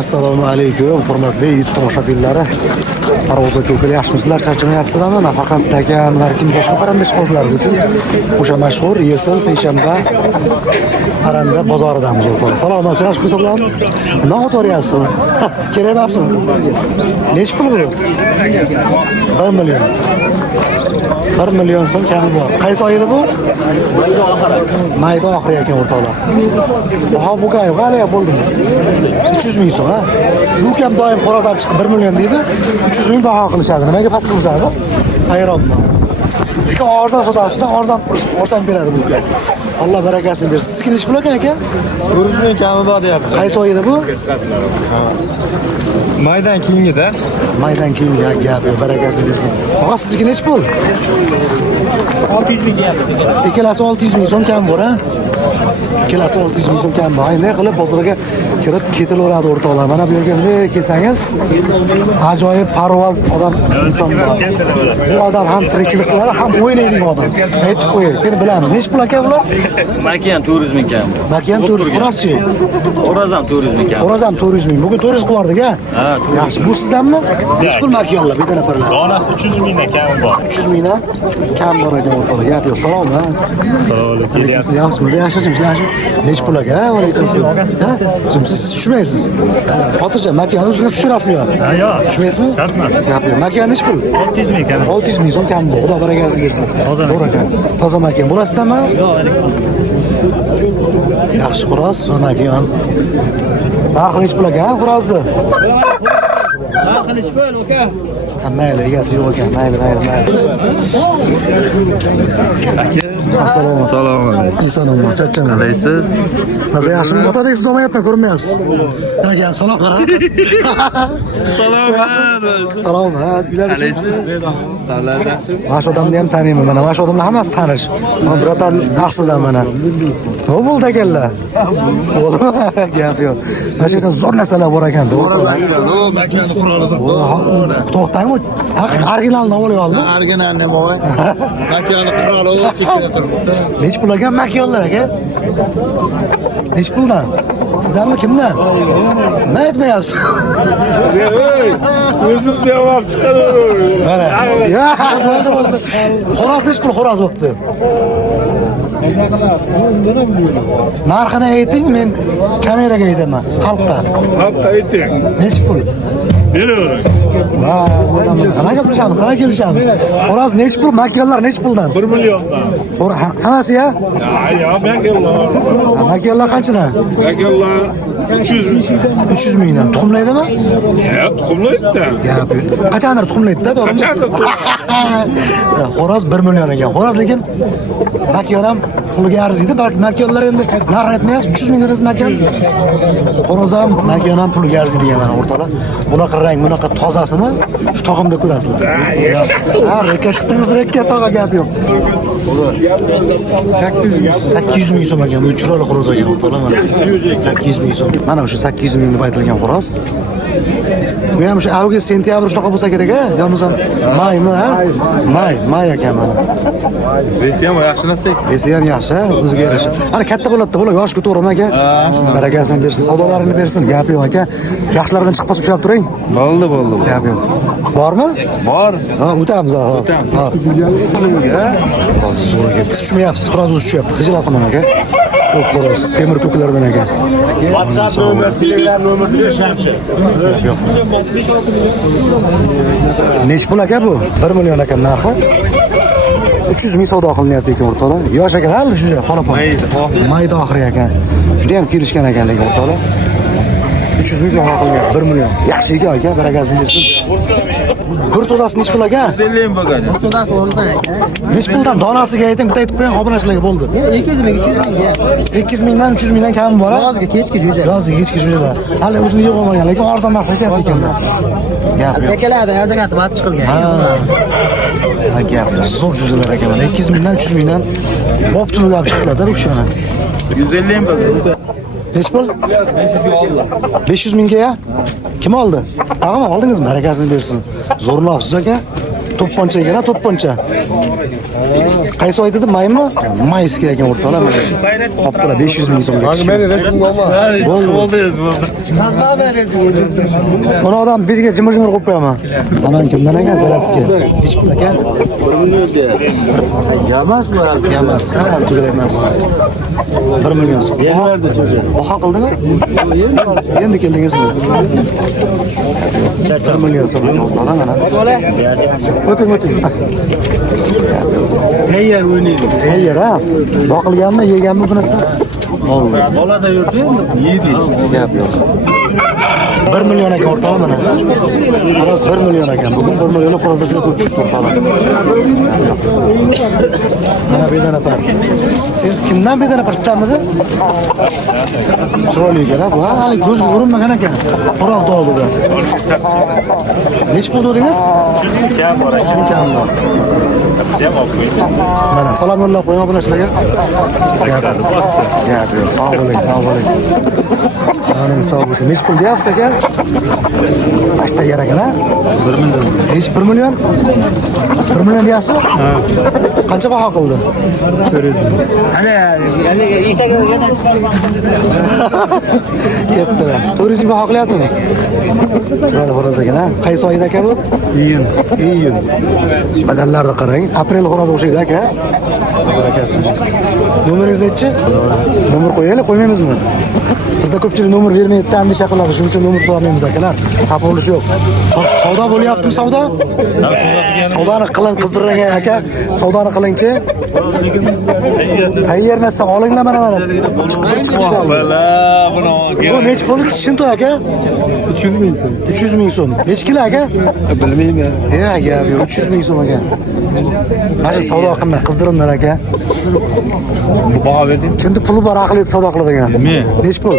Assalomu alaykum, hurmatli YouTube tomoshabinlari. Parvozga ko'klar yaxshimisizlar, charchamayapsizlarmi? Nafaqat takan, balki boshqa parandash qozlar uchun o'sha mashhur Yesil seshanba paranda bozoridamiz o'rtoqlar. Salom alaykum, hisoblam. Nima o'toryapsiz? Kerak emasmi? Nech pul bu? 1 million. 1 million so'm kami bor. Qaysi oyda bu? Mayda oxiri ekan o'rtoqlar. Baho bu qay, qanday bo'ldimi? 300 ming so'm, ha? Bu ham doim xorazam chiqib 1 million deydi. 300 ming baho qilishadi. Nimaga past qilishadi? Hayronman. Lekin arzon sotasiz, arzon beradi bu. Alloh barakasini bersin. Sizniki nech pul ekan aka? 400 ming kami bor deyapti. Qaysi oyda bu? Maydan keyingida. Maydan keyin gap yo'q, barakasini bersin. Og'a sizniki nech pul? 600 ming deyapti. Ikkalasi 600 ming so'm kam bor, ha? Ikkalasi 600 ming so'm kam bor. Aynan qilib bozorga kirib ketilaveradi o'rtoqlar. Mana bu yerga kelsangiz, ajoyib parvoz odam inson bor. Bu odam ham tirikchilik qiladi, ham o'ynaydigan odam. Aytib qo'ying. Endi bilamiz. Nech pul aka bular? Makiyan 400 ming kam. Makiyan 400 xo'rozchi. Xo'razam 400 ming kam. Xo'razam 400 ming. Bugun 400 qilardik, ha? Ha, Yaxshi. Bu sizdanmi? Nech pul makiyanlar? Bitta nafarlar. Donasi 300 mingdan kami bor. 300 mingdan kam bor ekan o'rtoqlar. Gap yo'q. Salom, ha? Assalomu alaykum. Yaxshimisiz? Yaxshimisiz? Nech pul aka? Va alaykum assalom. Siz tushmaysiz. Xotirjam, makiyani o'zingizga tushirasizmi yo? Ha, yo'q. Tushmaysizmi? Shartman. Gap yo'q. Makiyan nech pul? 600 ming kami. 600 ming so'm kam bor. Xudo barakasini bersin. Zo'r ekan. Toza makiyan. Bo'lasizmi? Yo'q, Yaxshi xo'roz va makiyan. Narxi nech pul aka? Xo'rozni? qilish bo'l, uka. Mayli, egasi yo'q ekan. Mayli. Assalomu alaykum. Assalomu alaykum. Chacham. Qalaysiz? Maza yaxshimi? Otadek siz olmayapman, ko'rinmayapsiz. Aka, salom. Salom. Qalaysiz? Sog'lar yaxshimi? Mana shu odamni ham taniyman. Mana shu odamlar hammasi tanish. Mana bratan axsidan mana. Nima bo'ldi ekanlar? Bo'ldi. Gap yo'q. Mana shu yerda zo'r narsalar bor ekan. Makiyani qurolida. To'xtangmi? Originalni olib oldi. Original nima voy? Makiyani quroli chekkada turibdi. Nech pul ekan makiyonlar aka? Nech puldan? Sizdanmi, kimdan? Nima aytmayapsiz? O'zim javob chiqaraman. Mana. Ya, bo'ldi. Xo'roz nech pul xo'roz bo'pti? Narxini ayting, men kameraga aytaman, xalqqa. Xalqqa ayting. Nech pul? Beravering. Va, qanaqa gaplashamiz, qanaqa kelishamiz? Xo'roz nech pul, makiyonlar nech puldan? 1 milliondan. To'g'ri, hammasi ya? Ya, makiyonlar. Makiyonlar qanchadan? Makiyonlar 300 ming. 300 mingdan. Tuxumlaydimi? Ya, tuxumlaydi-da. Gap yo'q. Qachondir tuxumlaydi-da, to'g'rimi? Qachondir Xo'roz 1 million ekan. Xo'roz lekin makiyon ham puliga arziydi. Balki makiyonlar endi narx aytmayapsiz. 300 ming lirasi makiyon. Xo'roz ham makiyon ham puliga arziydi mana o'rtoqlar. Bunaqa rang, bunaqa tozasini shu tog'imda ko'rasizlar. Ha, rekka chiqdingiz, rekka tog'a gap yo'q. 800 ming so'm ekan. Bu chiroyli xo'roz ekan o'rtoqlar mana. 800 ming so'm. Mana o'sha 800 ming deb aytilgan xo'roz. Bu ham shu avgust, sentyabr shunaqa bo'lsa kerak-a? Yo bo'lmasam maymi, ha? May ekan mana. Besi ham yaxshi narsa. Esi ham yaxshi, o'ziga yarasha. Ana katta bo'ladi-da, bola yoshga to'g'rimi aka? Barakasini bersin, savdolarini bersin. Gap yo'q aka. Yaxshilardan chiqib ushlab turing. Bo'ldi. Gap yo'q. Bormi? Bor. Ha, o'tamiz, ha. Ha. Hozir zo'rga tushmayapsiz, xo'roz tushyapti. Xijolat qilmang aka. Xo'roz temir ko'klardan ekan. WhatsApp nomer, Telegram nomer bershamchi. Nech pul aka bu? 1 million ekan narxi. 300 ming savdo qilinyapti ekan o'rtoqlar. Yosh ekan, hali shu xonapon. Mayda oxiri ekan. Juda ham kelishgan ekan lekin o'rtoqlar. 300 ming baho qilinyapti, 1 million. Yaxshi ekan aka, barakasini bersin. Bir to'dasi nech pul aka? 50 ming bo'lgan. To'dasi 10 dan aka. Nech puldan donasiga ayting, bitta aytib qo'ying, obunachilarga bo'ldi. 200 ming, 300 ming. 200 mingdan 300 mingdan kam bor. Yozga kechki jo'ja. Yozga kechki jo'ja. Hali o'zini yo'q olmagan, lekin arzon narx aytyapti ekanda. Gap yo'q. Akalardan ajratib olib chiqilgan. Ha, gap zo'r jo'jalar ekan. 200 mingdan 300 mingdan bo'pti ulab chiqdilar-da bu kishini. 150 ming bo'lgan. Nech pul? 500 mingga ya? Kim oldi? Tag'mi oldingizmi? Barakasini bersin. Zo'rni olibsiz aka. To'pponcha ekan, to'pponcha. Qaysi oy dedi, maymi? Mayskiga ekan o'rtoqlar mana. Qopdilar 500 ming so'm. Bo'ldi. Nazma beresiz. Buni odam betiga jimir-jimir qo'yib qo'yaman. Saman kimdan ekan Zaratskiy? Hech pul ekan. Yamasmi? Yamas, tugul emas. 1 million so'm. Berdi cho'ja. Baho qildimi? Endi keldingizmi? 1 million so'm o'rtoqlar mana. O'ting. Tayyor o'ynaydi. Tayyor ha? Boqilganmi, yeganmi bunisi? Bolada yurdi endi, yedi. Gap yo'q. 1 million ekan o'rtoqlar mana. Xo'roz 1 million ekan. Bugun 1 million xorozda juda ko'p tushib o'rtoqlar. Mana bedana par. Sen kimdan bedana par istamidi? Chiroyli ekan, bu hali ko'zga urinmagan ekan. Xorozda oldida. Nech pul dedingiz? 100 kam bor. 100 kam bor. Ham olib qo'ying. Mana salom yo'llab qo'ying obunachilarga. Gap yo'q. Sog' bo'ling. Mana sog' bo'lsin. Nech pul deyapsiz aka? Qashta yer ekan, ha? 1 million. Hech 1 million? 1 million deyapsizmi? Ha. Qancha baho qildi? 400 ming. Ana, ertaga o'g'lana. Ketdilar. 400 ming baho qilyaptimi? Chiroyli xo'roz ekan, ha? Qaysi oyda aka bu? Iyun. Badallarni qarang. Aprel xo'roz o'xshaydi aka. Barakasi. Nomeringiz nechi? Nomer qo'yaylik, qo'ymaymizmi? Bizda ko'pchilik nomer bermaydi, andisha qiladi. Shuning uchun nomer qo'ymaymiz akalar. Xafa bo'lish yo'q. Savdo bo'lyaptimi, savdo? Savdoni qiling, qizdirgan aka. Savdoni qilingchi. Tayyormasa olinglar mana. Bu nech pul tushuntu aka? 300 ming so'm. 300 ming so'm. Nech kilo aka? Bilmayman. Gap yo'q, 300 ming so'm aka. Mana savdo qilmay, qizdiringlar aka. Baho berding? Kimda puli bor, aqli savdo qiladigan. Men. Nech pul?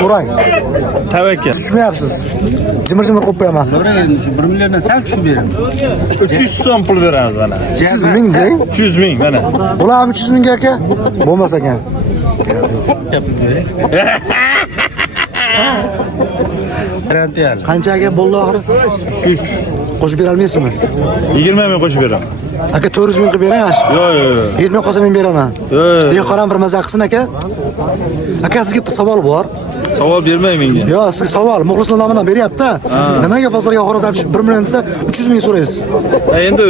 So'rang. Tavakkal. Tushmayapsiz. Jimir-jimir qo'yib qo'yaman. 1 milliondan sal tushib bering. 300 so'm pul beramiz mana. 300 ming deng. 300 ming mana. Bular 300 ming aka? Bo'lmas ekan. Garantiyal. Qanchaga bo'ldi oxiri? 300. Qo'shib bera olmaysizmi? 20 ming qo'shib beraman. Aka 400 ming qilib bering. Yo'q. Yetmay qolsa men beraman. Dehqon bir maza qilsin aka. Aka sizga bitta savol bor. Savol bermay menga. Yo, sizga savol. Muxlislar nomidan beryapti. Nimaga bozorga xo'roz olib 1 million desa 300 ming so'raysiz? Endi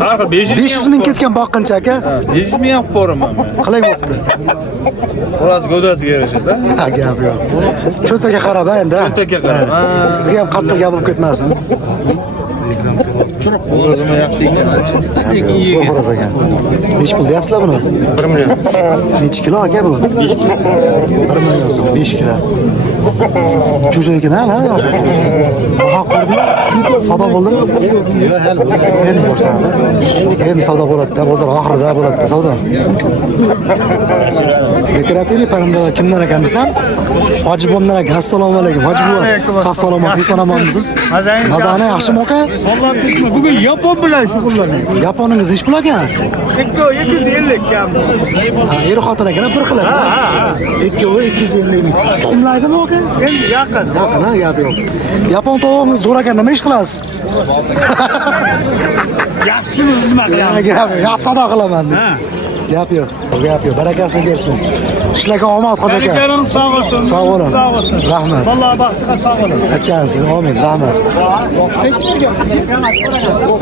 har xil 500 ming ketgan boqqancha aka. 500 ming ham qo'raman men. Qiling bo'pti. Xo'roz go'dasiga yarashadi. Ha, gap yo'q. Cho'ntaga qarab endi. Cho'ntakka qarab. Sizga ham qattiq gap bo'lib ketmasin. O'zimga yaxshi ekan. Zo'r xo'roz ekan. Nech pul deyapsizlar buni? 1 million. Necha kilo aka bu? 5 kilo. 1 million so'm, 5 kilo. Cho'ja ekan, ha? Baho qo'ydimi? Savdo bo'ldimi? Yo'q, hali bo'lmadi. Endi boshlanadi. Endi savdo bo'ladi-da, bozor oxirida bo'ladi savdo. Dekorativniy paranda kimdan ekan desam, Hoji bomdan ekan. Assalomu alaykum. Hoji bova. Sog' salomat, eson-omonmisiz? Mazani yaxshimi aka? Bugun yapon bilan shug'ullanyapman. Yaponingiz nech pul ekan? 250 kam. Ha, er xotin ekan, bir xil. Ikkovi 250 ming. Tuxumlaydimi aka? Endi yaqin. Yaqin, ha, gap yo'q. Yapon tovuqingiz zo'r ekan, nima ish qilasiz? Yaxshimi xizmat Gap yo'q, yaxshi sado qilaman deb. Gap yo'q, barakasini bersin. Ishlarga omad hoji aka. Karim sog' olsin. Sog' bo'ling. Rahmat. Alloh baxtiga sog' bo'ling. Aytganingiz, amin, rahmat.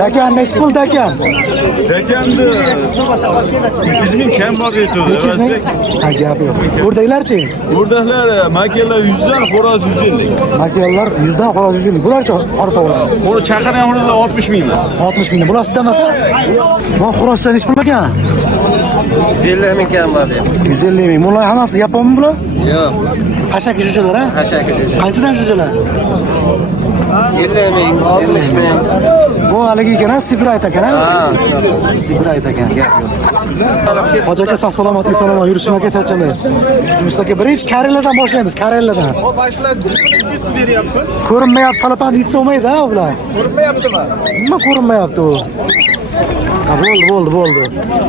Dakan, nech pul dakan? Dekanda 200 ming kam bor deydi. 200 ming? Ha, gap yo'q. O'rdaklarchi? O'rdaklar makelar 100 dan, xo'roz 150. Makellar 100 dan xo'roz 150. Bularchi qora tovuqlar? Qo'ri chaqirgan o'rnida 60 mingdan. 60 ming. Bular sizdanmasa? Bu xo'rozcha nech pul ekan? 150 ming kam bor deyapti. 150 ming. Bular hammasi yaponmi bular? Yo'q. Hashaki jo'jalar, ha? Hashaki jo'ja. Qanchadan jo'jalar? 50 ming, 60 ming. Bu haligi ekan, Sibirayt ekan, ha? Sibirayt ekan, gap yo'q. Hoji aka sog' salomat, eson-omon yurishim aka, charchamay. Yurishimiz aka, birinchi karelladan boshlaymiz, karelladan. Boshlar 300 beryapmiz. Ko'rinmayapti, salapani yetsa olmaydi-a ular. Ko'rmayaptimi? Nima ko'rinmayapti u? Ha, bo'ldi.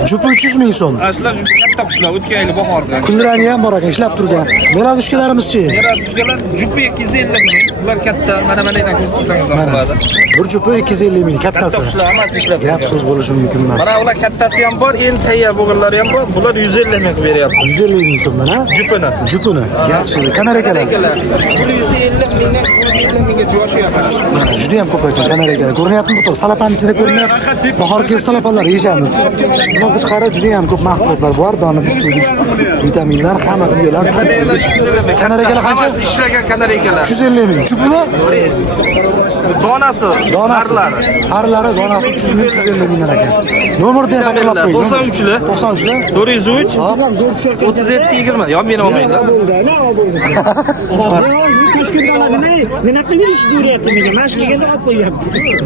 Jupi 300 ming so'm. Ashlar katta qushlar o'tgan yili bahorda. Kunrani ham bor ekan, ishlab turgan. Meladushkalarimiz-chi? Yaratishganlar jupi 250 ming. Ular katta, mana ko'rsatsangiz bo'ladi. Bir jupi 250 ming Katta kattasi. qushlar hammasi ishlab. Gap so'z bo'lishi mumkin emas. Mana ular kattasi ham bor, endi tayyor bo'lganlari ham bor. Bular 150 ming beryapti. 150 ming so'mdan, ha? Jupini. Yaxshi. Kanarakalar. Buni 150 mingdan 150 minggacha yoshyapti. Juda ham ko'p ekan kanarakalar. Ko'rinyaptimi bu? Salapan ichida ko'rinyapti. Bahorgi salapanlar yeyamiz. Buni biz qarab juda ham ko'p mahsulotlar bor. Dona suvlik, vitaminlar, hamma mevalar. Kanarakalar qancha? Ishlagan kanarakalar. 350 ming. Chupimi? Donasi. Harlari donasi 300 ming, 350 mingdan ekan. Nomerni ham aniqlab qo'ying. 93 93 403 37 20. Yo meni olmaydilar.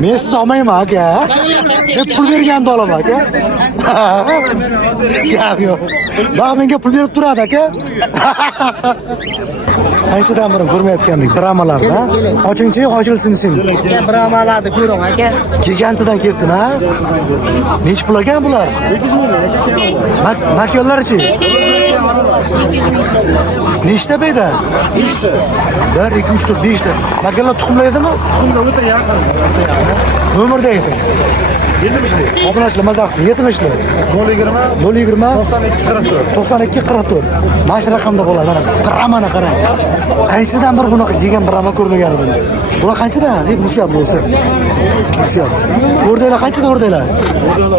Men siz olmayman aka. Men pul berganda olaman aka. Gap yo'q. Bak menga pul berib turadi aka. Qanchadan beri ko'rmayotgandik bramalarda. Ochingchi, ochilsin sim. Brahmalarni ko'ring aka. Gigantidan kelibdi, ha? Nech pul ekan bular? 800 ming. Makyonlarichi? Nechta beyda? 5ta. 1 2 3 4 5ta. Makyonlar tuxumlaydimi? Tuxumlar o'ta yaqin. Nomerda ayting. 70'li. Obunachilar mazza qilsin. 70'li. 020 92 44. Mash raqamda bo'ladi. Bramani qarang. Qanchadan bir bunaqa degan brama ko'rmagan edim. Bular qanchadan? Deb urishyapti bo'lsa. Urishyapti. O'rdaylar qanchadan o'rdaylar?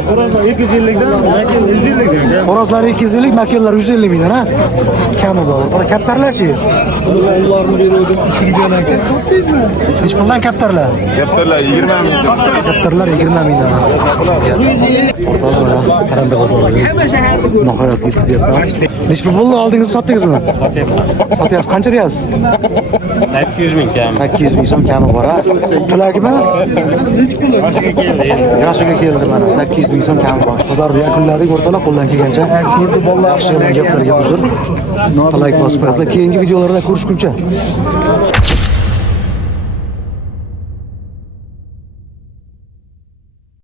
Xo'rozlar 250 dan, lekin 150 dan. Xo'rozlar 250, makyonlar 150 mingdan, ha? Kami bor. Bular kaptarlarchi? Ularni beruvdim 300 dan aka. Hech puldan kaptarlar. Kaptarlar 20 ming so'm. Kaptarlar 20 mingdan. Paranda bozoriz. Nihoyasiga ketayapti. Nech pul bo'ldi oldingiz sotdingizmi? Sotyapsiz. Qancha deyapsiz? 800 ming kam. 800 ming so'm kami bor, ha? Pulagimi? Yoshiga keldi mana. 800 ming so'm kami bor. Bozorda yakunladik, o'rtoqlar, qo'ldan kelgancha. Ko'rdi bolalar, yaxshi yomon gaplarga uzr. Like bosib qo'yasizlar. Keyingi videolarda ko'rishguncha